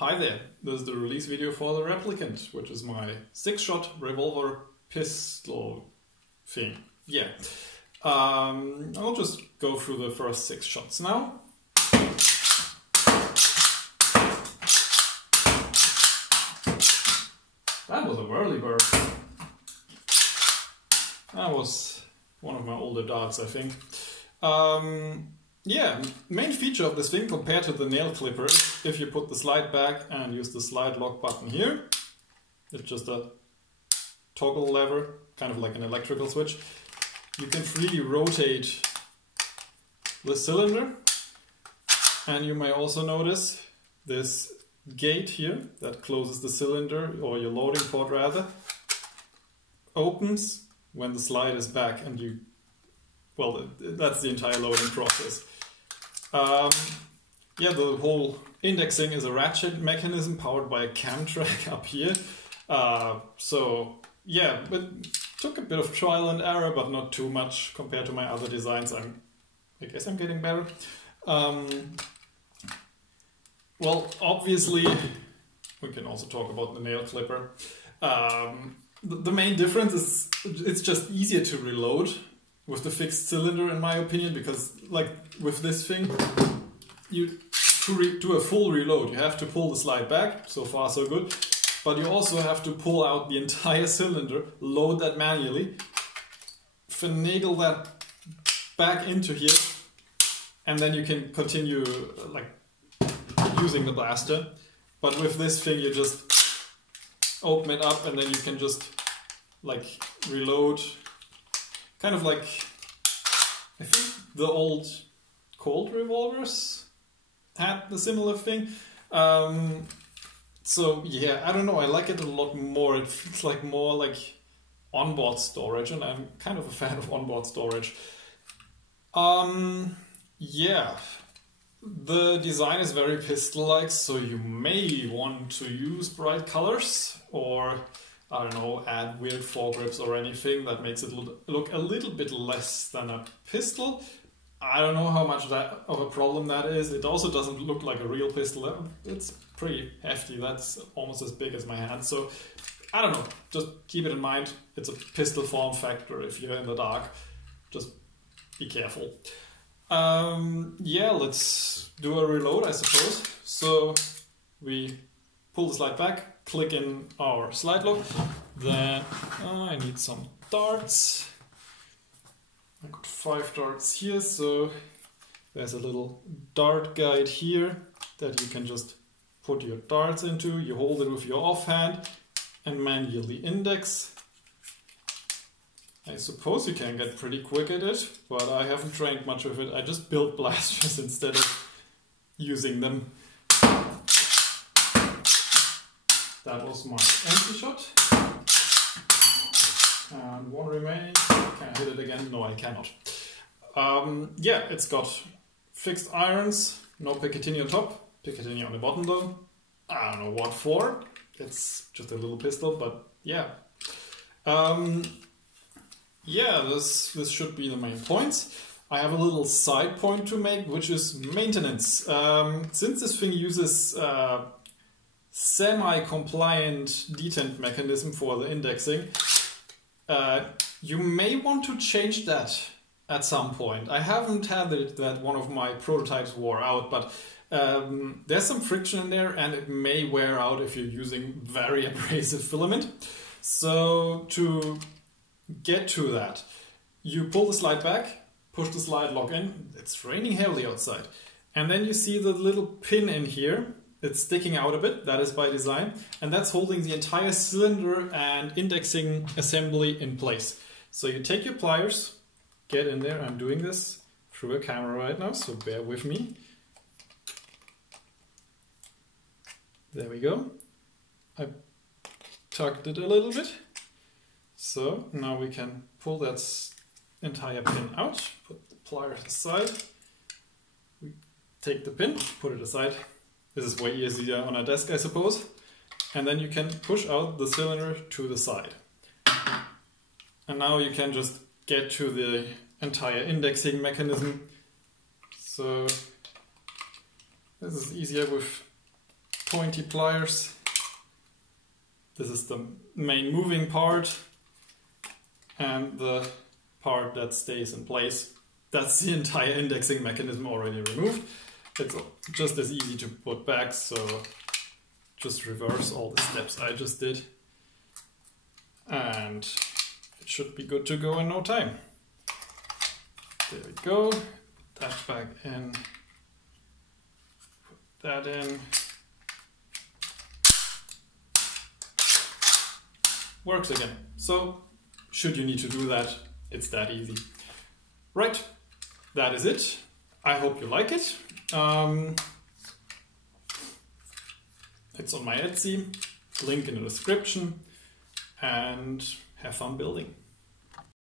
Hi there, this is the release video for the Replicant, which is my 6-shot revolver pistol thing. Yeah, I'll just go through the first 6 shots now. That was a whirly bird. That was one of my older darts, I think. Yeah, main feature of this thing compared to the nail clipper, if you put the slide back and use the slide lock button here, it's just a toggle lever, kind of like an electrical switch. You can freely rotate the cylinder, and you may also notice this gate here that closes the cylinder, or your loading port rather, opens when the slide is back, and you, well, that's the entire loading process. Yeah, the whole indexing is a ratchet mechanism powered by a cam track up here. So yeah, it took a bit of trial and error, but not too much compared to my other designs. I guess I'm getting better. Well, obviously, we can also talk about the nail clipper. The main difference is it's just easier to reload with the fixed cylinder, in my opinion, because like with this thing, to do a full reload, you have to pull the slide back. So far so good, but you also have to pull out the entire cylinder, load that manually, finagle that back into here, and then you can continue like using the blaster. But with this thing, you just open it up and then you can just like reload. Kind of like, I think the old Colt revolvers had the similar thing. So yeah, I don't know, I like it a lot more. It feels like more like onboard storage, and I'm kind of a fan of onboard storage. Yeah, the design is very pistol-like, so you may want to use bright colors, or I don't know, add weird foregrips or anything that makes it look a little bit less than a pistol. I don't know how much of a problem that is. It also doesn't look like a real pistol. It's pretty hefty. That's almost as big as my hand. So I don't know. Just keep it in mind. It's a pistol form factor. If you're in the dark, just be careful. Yeah, let's do a reload, I suppose. So we pull the slide back, click in our slide lock, then I need some darts. I got 5 darts here, so there's a little dart guide here that you can just put your darts into. You hold it with your offhand and manually index. I suppose you can get pretty quick at it, but I haven't trained much with it. I just built blasters instead of using them. That was my empty shot. And one remaining. Can I hit it again? No, I cannot. Yeah, it's got fixed irons, no Picatinny on top, Picatinny on the bottom though. I don't know what for. It's just a little pistol, but yeah. Yeah, this should be the main points. I have a little side point to make, which is maintenance. Since this thing uses semi-compliant detent mechanism for the indexing, you may want to change that at some point. I haven't had it that one of my prototypes wore out, but there's some friction in there and it may wear out if you're using very abrasive filament. So to get to that, you pull the slide back, push the slide lock in. It's raining heavily outside. And then you see the little pin in here. It's sticking out a bit, that is by design, and that's holding the entire cylinder and indexing assembly in place. So you take your pliers, get in there. I'm doing this through a camera right now, so bear with me. There we go. I tucked it a little bit. So now we can pull that entire pin out, put the pliers aside. We take the pin, put it aside. This is way easier on a desk, I suppose. And then you can push out the cylinder to the side. And now you can just get to the entire indexing mechanism. So this is easier with pointy pliers. This is the main moving part and the part that stays in place. That's the entire indexing mechanism already removed. It's just as easy to put back, so just reverse all the steps I just did. And it should be good to go in no time. There we go. Put that back in. Put that in. Works again. So, should you need to do that, it's that easy. Right, that is it. I hope you like it. It's on my Etsy, link in the description, and have fun building.